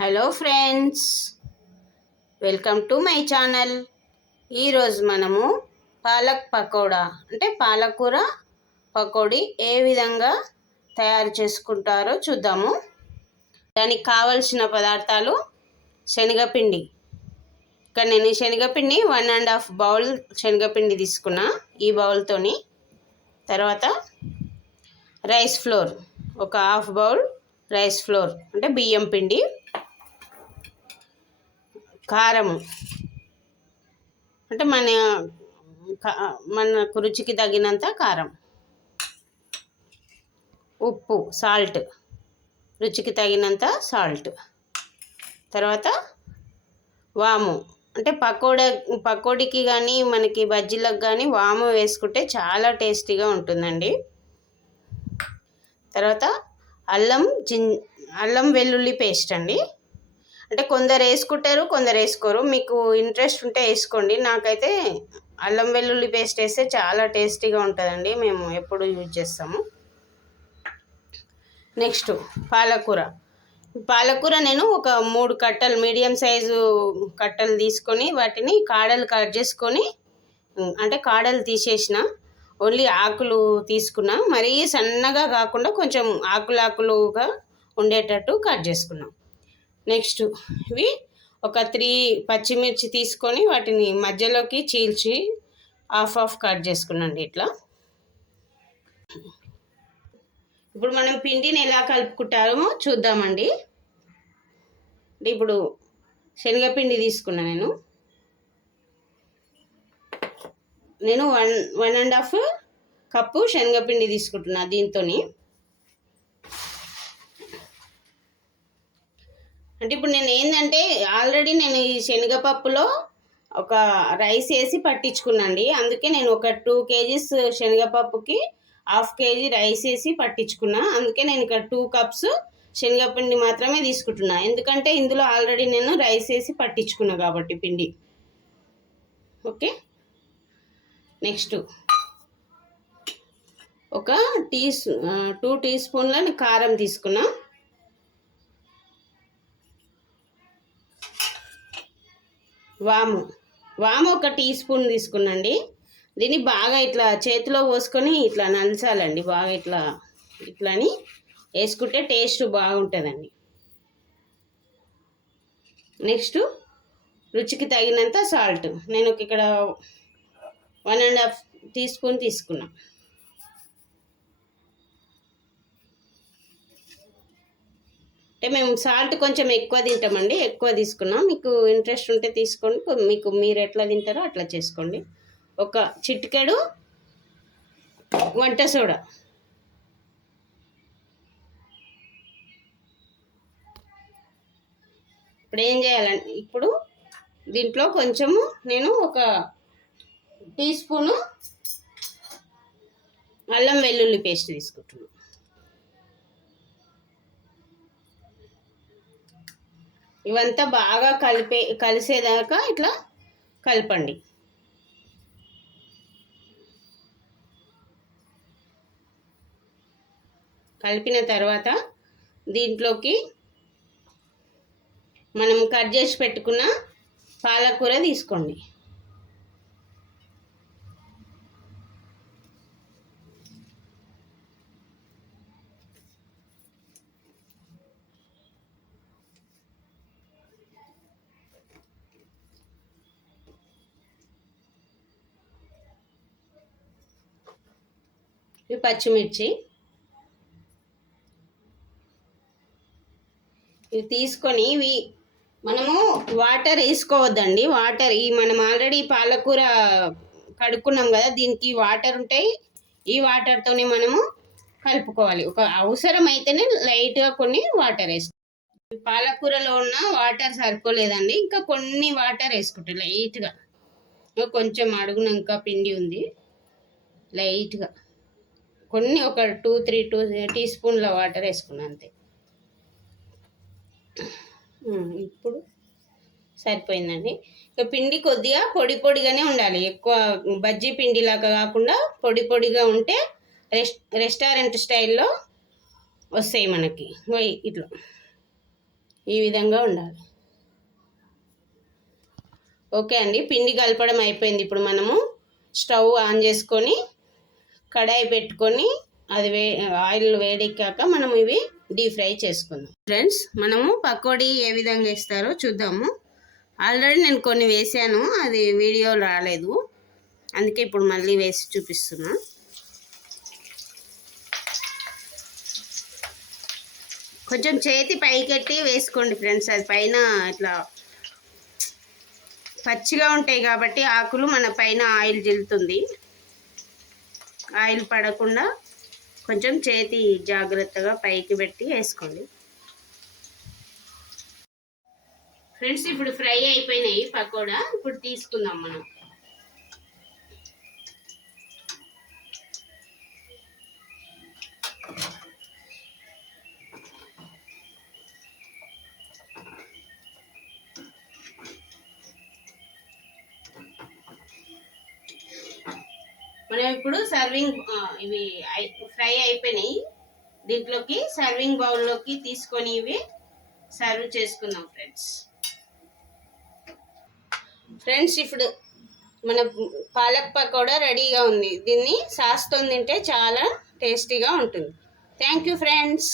Hello friends, welcome to my channel. ఈరోజు మనము పాలక్ పకోడా అంటే పాలకూర పకోడీ ఏ విధంగా తయారు చేసుకుంటారో చూద్దాము. దానికి కావలసిన పదార్థాలు: శనగపిండి. ఇక్కడ నేను శనగపిండి 1.5 బౌల్ శనగపిండి తీసుకున్నా ఈ బౌల్తోని. తర్వాత రైస్ ఫ్లోర్ ఒక హాఫ్ బౌల్ రైస్ ఫ్లోర్ అంటే బియ్యం పిండి. కారం అంటే మనకు రుచికి తగినంత కారం. ఉప్పు సాల్ట్, రుచికి తగినంత సాల్ట్. తర్వాత వాము అంటే పకోడీకి కానీ మనకి బజ్జీలకు కానీ వాము వేసుకుంటే చాలా టేస్టీగా ఉంటుందండి. తర్వాత అల్లం వెల్లుల్లి పేస్ట్ అండి. అంటే కొందరు వేసుకుంటారు, కొందరు వేసుకోరు. మీకు ఇంట్రెస్ట్ ఉంటే వేసుకోండి. నాకైతే అల్లం వెల్లుల్లి పేస్ట్ వేస్తే చాలా టేస్టీగా ఉంటుందండి. మేము ఎప్పుడు యూజ్ చేస్తాము. నెక్స్ట్ పాలకూర నేను ఒక 3 కట్టలు మీడియం సైజు కట్టలు తీసుకొని వాటిని కాడలు కట్ చేసుకొని, అంటే కాడలు తీసేసిన, ఓన్లీ ఆకులు తీసుకున్నా. మరీ సన్నగా కాకుండా కొంచెం ఆకులుగా ఉండేటట్టు కట్ చేసుకున్నాం. నెక్స్ట్ ఇవి ఒక 3 పచ్చిమిర్చి తీసుకొని వాటిని మధ్యలోకి చీల్చి హాఫ్ కట్ చేసుకున్నాండి ఇట్లా. ఇప్పుడు మనం పిండిని ఎలా కలుపుకుంటామో చూద్దామండి. అంటే ఇప్పుడు శనగపిండి తీసుకున్నా నేను 1.5 కప్పు శనగపిండి తీసుకుంటున్నా దీంతోని. అంటే ఇప్పుడు నేను ఏంటంటే ఆల్రెడీ నేను ఈ శనగపప్పులో ఒక రైస్ వేసి పట్టించుకున్నాండి. అందుకే నేను ఒక 2 kgs శనగపప్పుకి 1/2 kg రైస్ వేసి పట్టించుకున్నా. అందుకే నేను ఇక్కడ 2 కప్స్ శనగపిండి మాత్రమే తీసుకుంటున్నా. ఎందుకంటే ఇందులో ఆల్రెడీ నేను రైస్ వేసి పట్టించుకున్నా కాబట్టి పిండి. ఓకే. నెక్స్ట్ ఒక 2 టీ స్పూన్ల కారం తీసుకున్నా. వాము ఒక టీ స్పూన్ తీసుకున్నాండి. దీన్ని బాగా ఇట్లా చేతిలో పోసుకొని ఇట్లా నలచాలండి. బాగా ఇట్లా అని వేసుకుంటే టేస్ట్ బాగుంటుందండి. నెక్స్ట్ రుచికి తగినంత సాల్ట్. నేను ఇక్కడ 1.5 టీ స్పూన్ తీసుకున్నా. అంటే మేము సాల్ట్ కొంచెం ఎక్కువ తింటామండి, ఎక్కువ తీసుకున్నాం. మీకు ఇంట్రెస్ట్ ఉంటే తీసుకోండి, మీరు ఎట్లా తింటారో అట్లా చేసుకోండి. ఒక చిటికెడు వంట సోడా. ఇప్పుడు ఏం చేయాలండి, ఇప్పుడు దీంట్లో కొంచెము నేను ఒక టీ స్పూను అల్లం వెల్లుల్లి పేస్ట్ తీసుకుంటున్నాను. ఇవంతా బాగా కలిసేదాకా ఇట్లా కలపండి. కలిపిన తర్వాత దీంట్లోకి మనం కట్ చేసి పెట్టుకున్న పాలకూర తీసుకోండి. ఇవి పచ్చిమిర్చి ఇవి తీసుకొని మనము వాటర్ వేసుకోవద్దండి. మనం ఆల్రెడీ పాలకూర కడుక్కున్నాం కదా, దీనికి వాటర్ ఉంటాయి. ఈ వాటర్తోనే మనము కలుపుకోవాలి. ఒక అవసరం అయితేనే లైట్గా కొన్ని వాటర్ వేసుకోవాలి. పాలకూరలో ఉన్న వాటర్ సరిపోలేదండి, ఇంకా కొన్ని వాటర్ వేసుకుంటాం లైట్గా. కొంచెం అడుగున ఇంకా పిండి ఉంది, లైట్గా కొన్ని ఒక 2 టీ స్పూన్ల వాటర్ వేసుకున్నాను అంతే. ఇప్పుడు సరిపోయిందండి. ఇక పిండి కొద్దిగా పొడిగానే ఉండాలి, ఎక్కువ బజ్జీ పిండిలాగా కాకుండా పొడిగా ఉంటే రెస్టారెంట్ స్టైల్లో వస్తాయి మనకి. ఇట్లా ఈ విధంగా ఉండాలి. ఓకే అండి, పిండి కలపడం అయిపోయింది. ఇప్పుడు మనము స్టవ్ ఆన్ చేసుకొని కడాయి పెట్టుకొని అది ఆయిల్ వేడెక్కాక మనం ఇవి డీప్ ఫ్రై చేసుకుందాం. ఫ్రెండ్స్, మనము పకోడీ ఏ విధంగా వేస్తారో చూద్దాము. ఆల్రెడీ నేను కొన్ని వేసాను, అది వీడియో రాలేదు, అందుకే ఇప్పుడు మళ్ళీ వేసి చూపిస్తున్నా. కొంచెం చేతి పైకెట్టి వేసుకోండి ఫ్రెండ్స్, అది పైన ఇట్లా పచ్చిగా ఉంటాయి కాబట్టి ఆకులు మన పైన ఆయిల్ జిల్లుతుంది. ఆయిల్ పడకుండా కొంచెం చేతి జాగ్రత్తగా పైకి పెట్టి వేసుకోండి. ఫ్రెండ్స్, ఇప్పుడు ఫ్రై అయిపోయినాయి పకోడా. ఇప్పుడు తీసుకుందాం మనం. మనం ఇప్పుడు సర్వింగ్ ఇవి ఫ్రై అయిపోయినాయి, దీంట్లోకి సర్వింగ్ బౌల్లోకి తీసుకొని ఇవి సర్వ్ చేసుకుందాం ఫ్రెండ్స్. ఇప్పుడు మన పాలక్ పకోడా రెడీగా ఉంది. దీన్ని సాస్తో తింటే చాలా టేస్టీగా ఉంటుంది. Thank you friends.